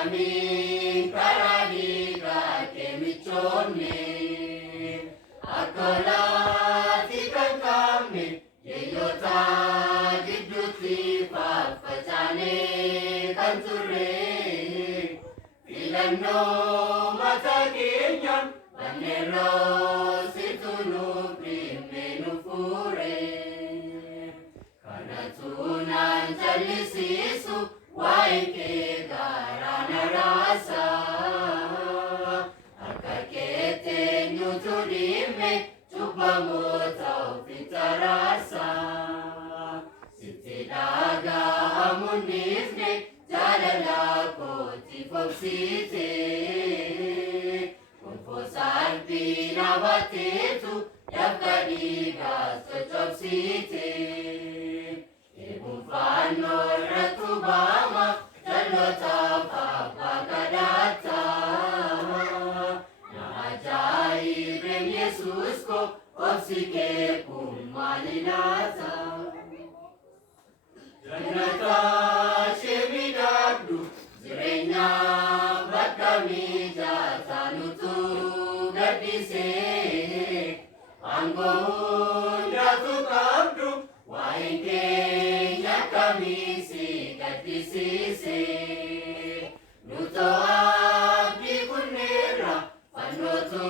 Kami karani ka kemichone akola tikan kami yeyota giduti faarfannaa kanture filano mata kenyam banero situnu primenu fure kana tunan jalisisu waike garana rasa akakete nyuturime chupa moto fitarasa sitidaga amunifne jalala koti foksite kumposar pinawatetu yakadiga sochopsite Faarfannaa ratubama jalota papagadata na ajaibem Yesus ko Obsi ke kumalinata Jannata shemidabdu jirenya bakami jatanutu gadise anggo jatu kabdu waike kami si gadisise nuto abdi kunera panotu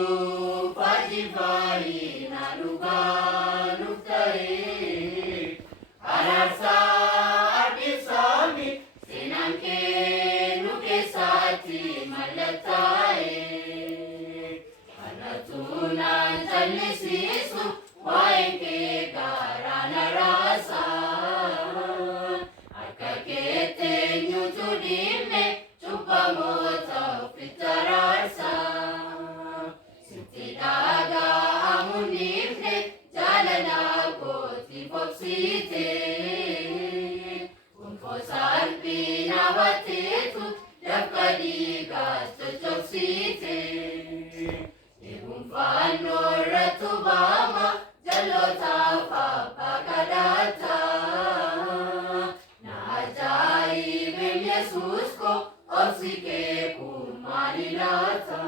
pajivai naluga nuktai arasa abdi sami sinanke nuke sati malatai anatunan jalisisu waike garana rasa chupa moto fitarasa sitidaga amunifne jalana koti foksite kumposar pinawatetu yakadiga sochopsite Faarfannaa ratubama jalota papagadata Yesus ko Obsi ke kumalinata